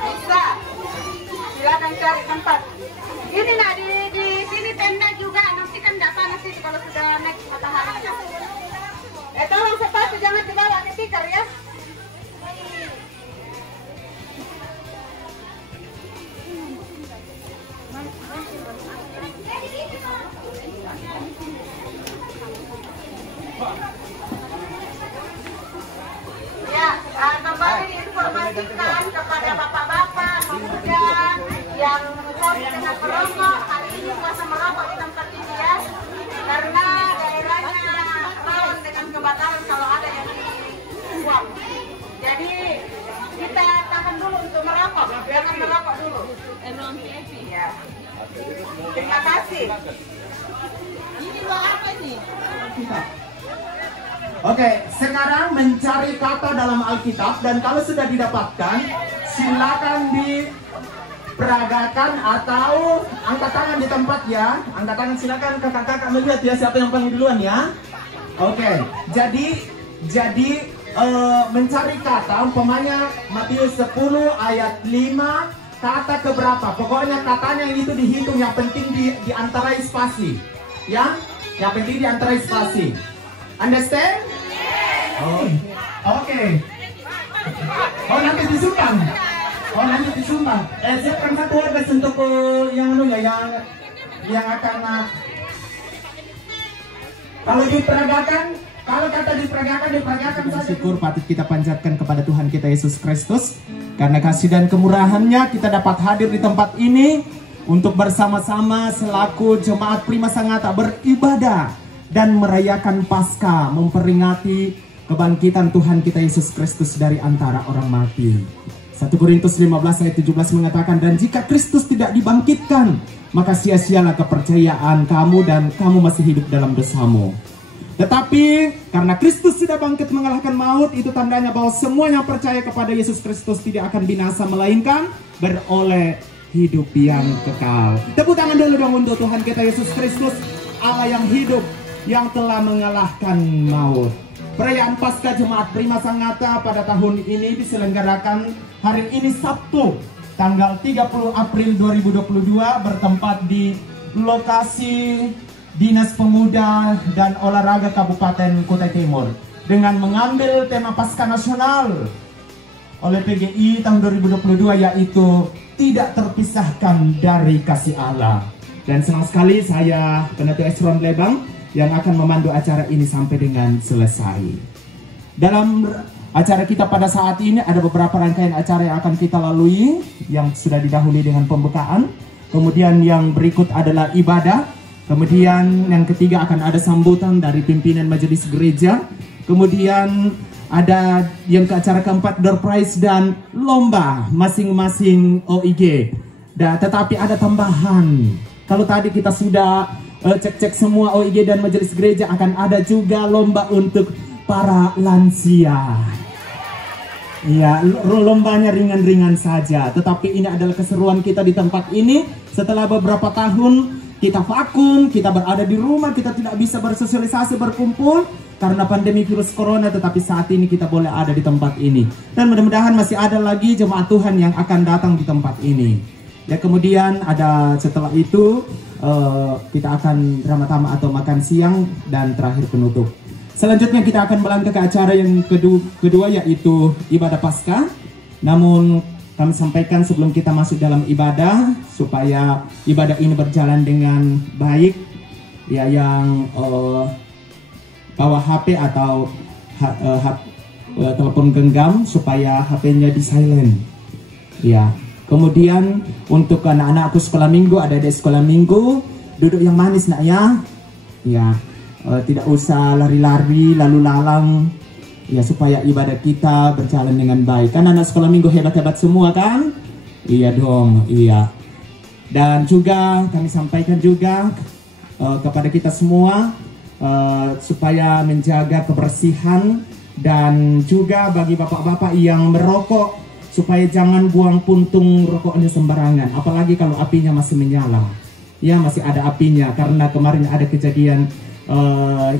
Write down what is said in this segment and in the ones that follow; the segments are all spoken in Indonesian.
Bisa, silakan cari tempat. Ini nak di sini tenda juga, nanti kan nggak panas sih kalau sudah naik matahari. Tolong sepatu jangan dibawa ke tikar ya. Ya, kembali informasikan kepada bapak-bapak kemudian yang hobi dengan merokok, hari ini puasa merokok di tempat ini ya, karena daerahnya rawan dengan kebakaran kalau ada yang dibuang. Jadi kita tahan dulu untuk merokok, jangan merokok dulu. Ya. Terima kasih. Ini buat apa nih? Oke, sekarang mencari kata dalam Alkitab, dan kalau sudah didapatkan, silakan diperagakan atau angkat tangan di tempat ya. Angkat tangan, silakan kakak-kakak melihat ya siapa yang paling duluan ya. Oke, jadi mencari kata, umpamanya Matius 10 ayat 5, kata keberapa? Pokoknya katanya itu dihitung, yang penting diantarai spasi. Ya, yang penting diantarai spasi. Understand? Oh, oke. Oh, nanti disumbang. Siapkan satu warga untuk yang akan kalau diperagakan, kalau kata diperagakan saja. Syukur patut kita panjatkan kepada Tuhan kita Yesus Kristus, karena kasih dan kemurahan-Nya kita dapat hadir di tempat ini untuk bersama-sama selaku jemaat Prima Sangatta beribadah dan merayakan Paskah, memperingati kebangkitan Tuhan kita Yesus Kristus dari antara orang mati. 1 Korintus 15 ayat 17 mengatakan, dan jika Kristus tidak dibangkitkan, maka sia-sialah kepercayaan kamu dan kamu masih hidup dalam dosamu. Tetapi karena Kristus sudah bangkit mengalahkan maut, itu tandanya bahwa semua yang percaya kepada Yesus Kristus tidak akan binasa, melainkan beroleh hidup yang kekal. Tepuk tangan dulu dong untuk Tuhan kita Yesus Kristus, Allah yang hidup, yang telah mengalahkan maut. Perayaan Paskah Jemaat Prima Sangatta pada tahun ini diselenggarakan hari ini Sabtu tanggal 30 April 2022 bertempat di lokasi Dinas Pemuda dan Olahraga Kabupaten Kutai Timur dengan mengambil tema Paskah Nasional oleh PGI tahun 2022, yaitu tidak terpisahkan dari kasih Allah. Dan senang sekali saya Pendeta Esron Lebang yang akan memandu acara ini sampai dengan selesai. Dalam acara kita pada saat ini ada beberapa rangkaian acara yang akan kita lalui, yang sudah didahului dengan pembukaan. Kemudian yang berikut adalah ibadah. Kemudian yang ketiga akan ada sambutan dari pimpinan majelis gereja. Kemudian ada yang ke acara keempat door prize dan lomba masing-masing OIG. Tetapi ada tambahan. Kalau tadi kita sudah cek-cek semua OIG dan majelis gereja, akan ada juga lomba untuk para lansia. Ya, lombanya ringan-ringan saja. Tetapi ini adalah keseruan kita di tempat ini. Setelah beberapa tahun kita vakum, kita berada di rumah, kita tidak bisa bersosialisasi, berkumpul karena pandemi virus corona. Tetapi saat ini kita boleh ada di tempat ini. Dan mudah-mudahan masih ada lagi jemaat Tuhan yang akan datang di tempat ini. Ya, kemudian ada setelah itu kita akan drama tama atau makan siang, dan terakhir penutup. Selanjutnya kita akan melangkah ke acara yang kedua yaitu ibadah Paskah. Namun kami sampaikan sebelum kita masuk dalam ibadah, supaya ibadah ini berjalan dengan baik, ya, yang bawa HP atau telepon genggam supaya HP-nya di silent. Ya. Kemudian untuk anak-anakku sekolah minggu, ada di sekolah minggu, duduk yang manis nak ya. Ya, tidak usah lari-lari, lalu lalang. Ya, supaya ibadah kita berjalan dengan baik. Kan anak sekolah minggu hebat-hebat semua kan? Iya dong, iya. Dan juga kami sampaikan juga kepada kita semua supaya menjaga kebersihan, dan juga bagi bapak-bapak yang merokok supaya jangan buang puntung rokoknya sembarangan, apalagi kalau apinya masih menyala. Ya, masih ada apinya, karena kemarin ada kejadian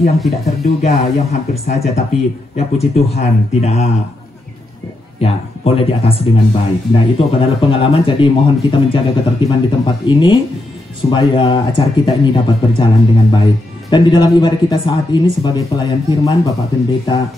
yang tidak terduga, yang hampir saja, tapi ya puji Tuhan tidak, ya boleh diatasi dengan baik. Nah, itu adalah pengalaman, jadi mohon kita menjaga ketertiban di tempat ini supaya acara kita ini dapat berjalan dengan baik. Dan di dalam ibadah kita saat ini sebagai pelayan firman, Bapak Pendeta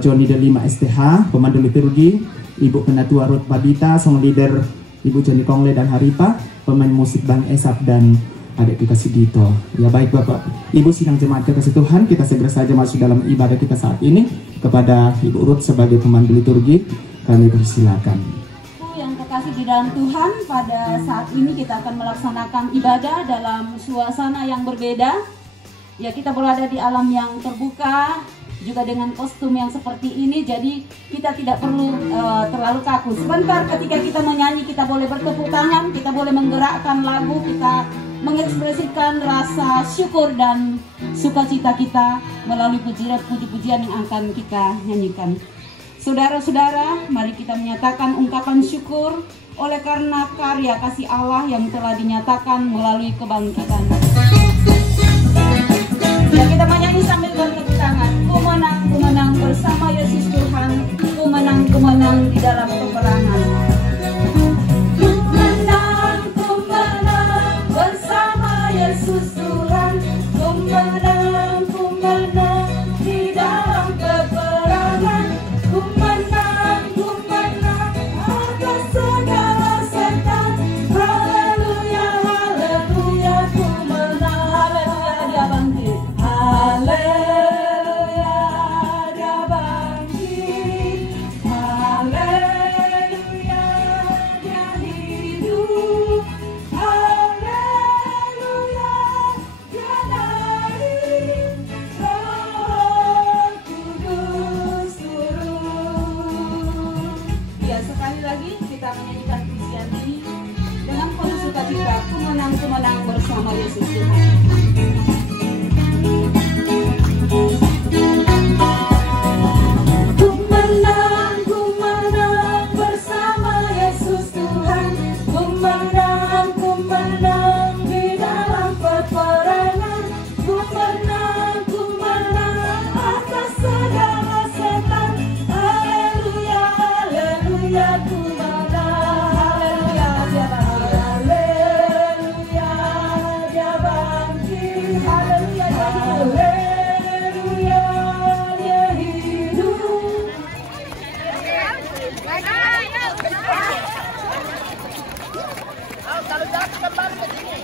Johnny Delima STH, pemandu liturgi, Ibu Penatua Ruth Babita, song leader Ibu Joni Kongle dan Haripa, pemain musik Bang Esap, dan adik kita Sidito. Ya, baik Bapak Ibu sidang jemaat kekasih Tuhan, kita segera saja masuk dalam ibadah kita saat ini. Kepada Ibu Ruth sebagai pemandu liturgi, kami persilakan. Yang kekasih di dalam Tuhan, pada saat ini kita akan melaksanakan ibadah dalam suasana yang berbeda. Ya, kita berada di alam yang terbuka, juga dengan kostum yang seperti ini, jadi kita tidak perlu terlalu kaku. Sebentar ketika kita menyanyi, kita boleh bertepuk tangan, kita boleh menggerakkan lagu, kita mengekspresikan rasa syukur dan sukacita kita melalui puji-pujian yang akan kita nyanyikan. Saudara-saudara, mari kita menyatakan ungkapan syukur oleh karena karya kasih Allah yang telah dinyatakan melalui kebangkitan. Ya, kita menyanyi sambil bertepuk tangan. Ku menang bersama Yesus Tuhan. Ku menang di dalam peperangan. Ku menang bersama Yesus Tuhan. Ku menang di dalam peperangan. Ku menang atas segala setan. Haleluya, haleluya, ku menang. Haleluya, dia bangkit. Haleluya, dia bangkit. Haleluya, dia hidup. Haleluya, dia naik. Roh Kudus turun. Ya, sekali lagi kita menyanyikan pujian ini dengan penuh sukacita. Ku menang bersama Yesus Tuhan. Ku menang bersama Yesus Tuhan. Ku menang di dalam peperangan. Ku menang atas segala setan. Haleluya, haleluya, ku menang. Haleluya, dia bangkit. Haleluya, dia bangkit. Haleluya, dia hidup. Haleluya, dia hidup. Kalau jalan kembali ke sini.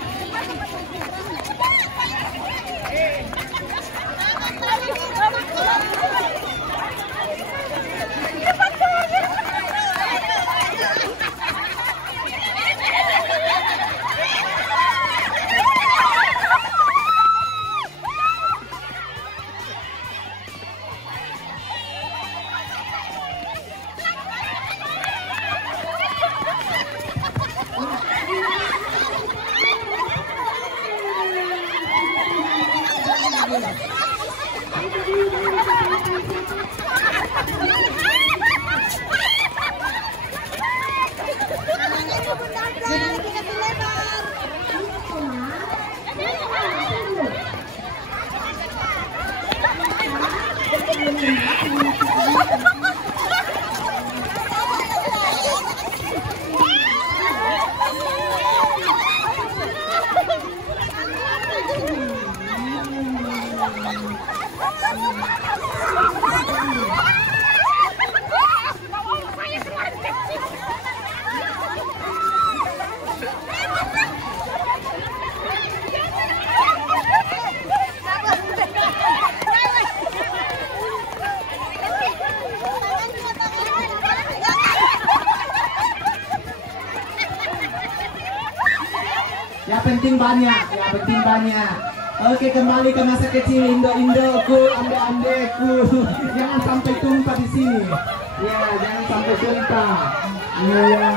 Yang penting banyak. Oke, kembali ke masa kecil Indo-Indoku, ande-andeku. Jangan sampai tumpah di sini. Ya, jangan sampai tumpah. Iya.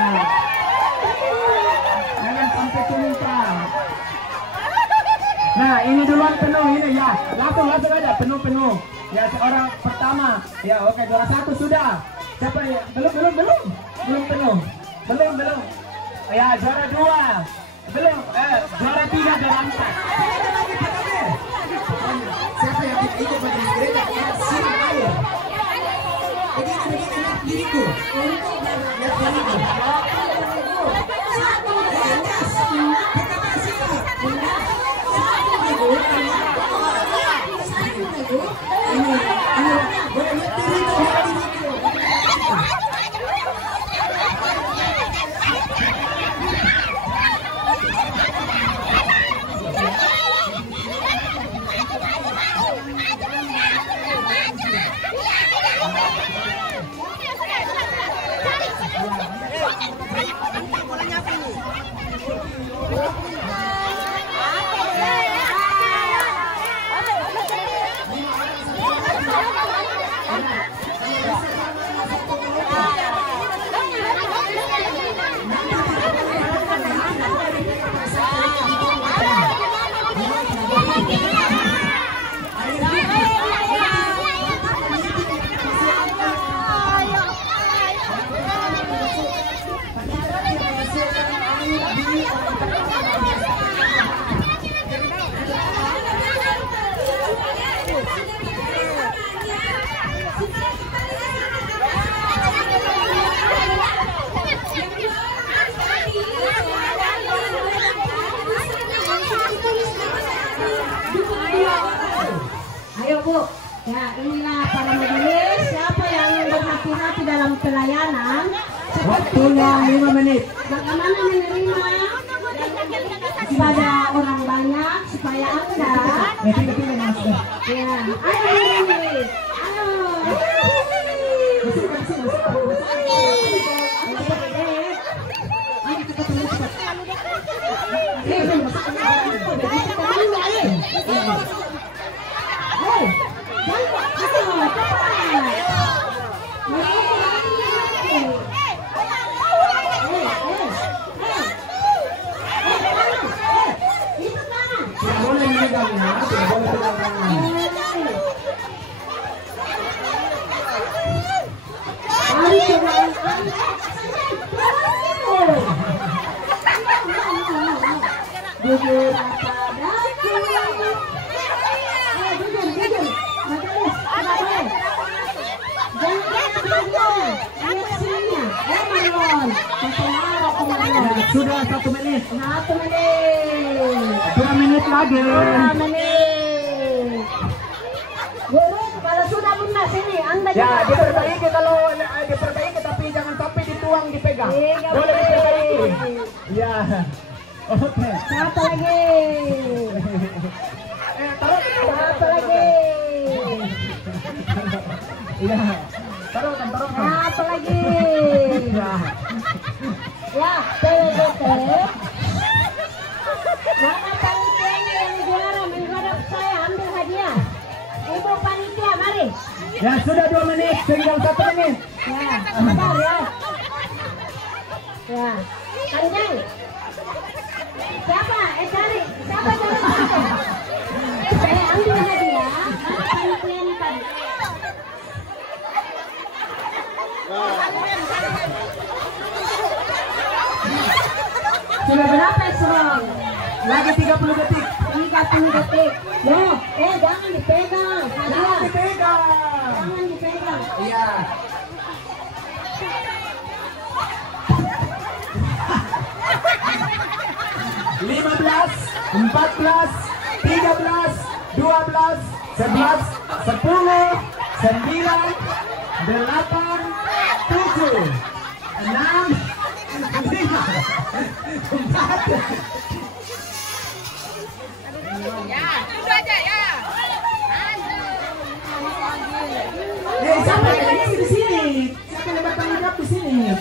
Jangan sampai tumpah. Nah, ini duluan penuh ini ya. Langsung aja penuh. Ya, seorang pertama. Ya, oke, juara 1 sudah. Siapa ya? Belum penuh. Belum. Ya, juara 2. Belum. Juara 3, juara 4. Siapa yang ikut pada gereja? Siapa ayo? Begini diriku. Lihat diriku. Ayo Bu, ya inilah para majelis. Siapa yang berhati-hati dalam pelayanan, Waktunya 5 menit. bagaimana menerima kepada orang banyak supaya Anda ya, ayo majelis, jujur padaku. Jujur. Majelis, tidak boleh. Jangan reaksinya. Marlon. Sudah 1 menit. 1 menit. 2 menit lagi. 2 menit. Guru, kalau sudah Bunda sini, Anda Ya, juga. diperbaiki kalau diperbaiki, tapi jangan sampai dituang, dipegang. Iya, Boleh boleh. diperbaiki. Ya. Oke. Satu lagi. Satu lagi. Iya. Taruh. Satu lagi. Ya. Ya, PWT. Mana panitianya yang juara menghadap saya ambil hadiah. Ibu panitia, mari. Ya, sudah 2 menit, tinggal 1 menit. Ya, sabar ya. Ya, panjang. Siapa? Cari. Siapa cari panjang? Saya ambil hadiah. Mana panitianya tadi? Sudah berapa Esron? Lagi 30 detik. 30 detik. Loh, jangan dipegang. Jangan dipegang. Jangan dipegang. Iya. (15, 14, 13, 12, 11, 10, 9, 8, 7, 6, 5, 4. Ya, itu aja ya. Siapa yang di sini? Siapa yang bertanggung jawab di sini?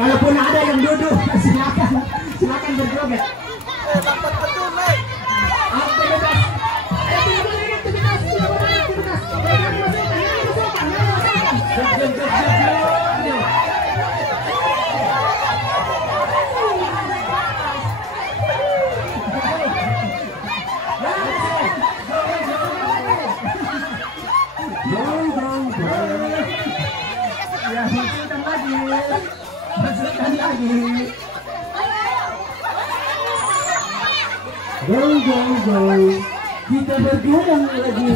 Kalaupun ada yang duduk, silakan berjoget. Go. Kita berjuang lagi.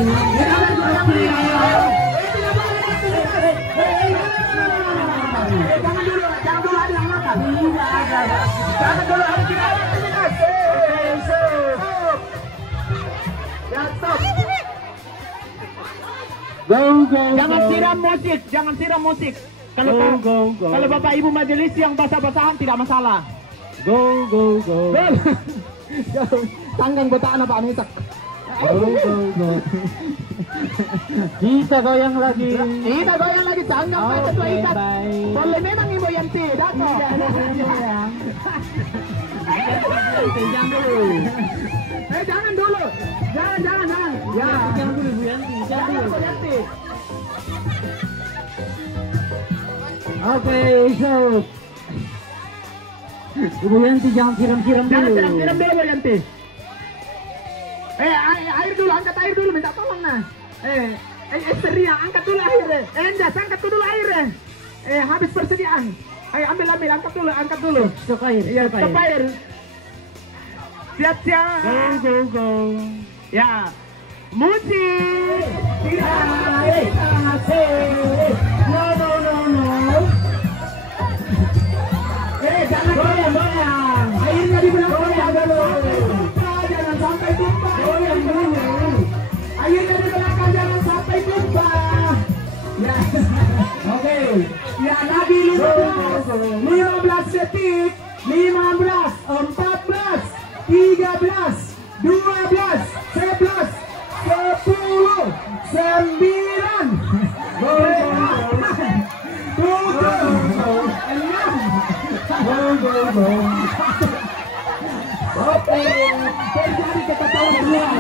Jangan dulu ada yang makan. Jangan dulu ada kita. Go. Jangan siram musik. Kalau Bapak Ibu majelis yang basah-basahan tidak masalah. Go. Tanggang botaan apa amisak. Go. Kita goyang lagi. Tanggang Pak Ketua ikat. Boleh memang Ibu Yanti datang. Jangan dulu. Jangan dulu. Jangan. Ya, jangan dulu Bu Yanti. Jangan Bu Yanti. Oke, so Ibu Yanti jangan siram-siram dulu. Jangan siram-siram dulu Bu Yanti. Air dulu, angkat air dulu, minta tolong nah. Esteria, angkat dulu airnya. Enjas, angkat dulu airnya. Habis persediaan. Ayo ambil, angkat dulu. Stop air. Iya, stop air. Siap. Go. Ya. Musik. No. Jangan goyang. Airnya di belakang dulu. Jangan sampai tumpah. Goyang dulu. Airnya di belakang jangan sampai tumpah. Ya. Oke. Ya, lagi 15 detik. 15, 14, 13, 12, 11, 10, 9, 7, 6, Oke, terjadi kekacauan luar.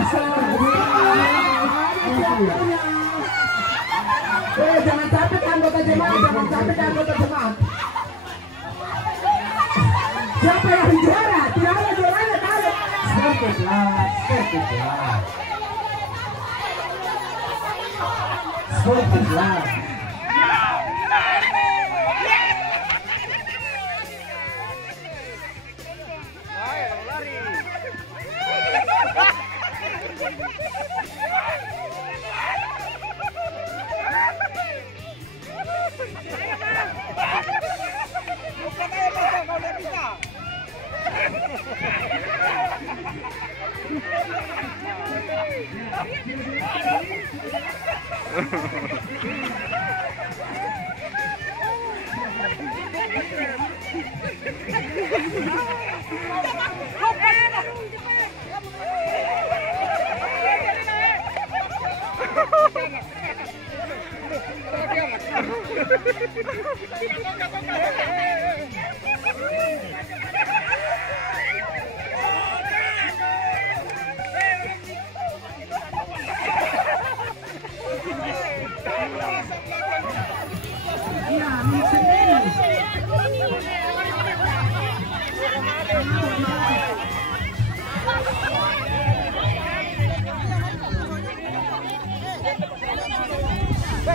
Jangan capek anggota jemaat, Siapa yang juara? Tidak ada juaranya kali. Sepertilah.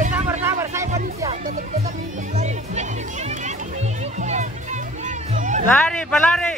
Sabar, saya panitia. Tetap lari, pelari.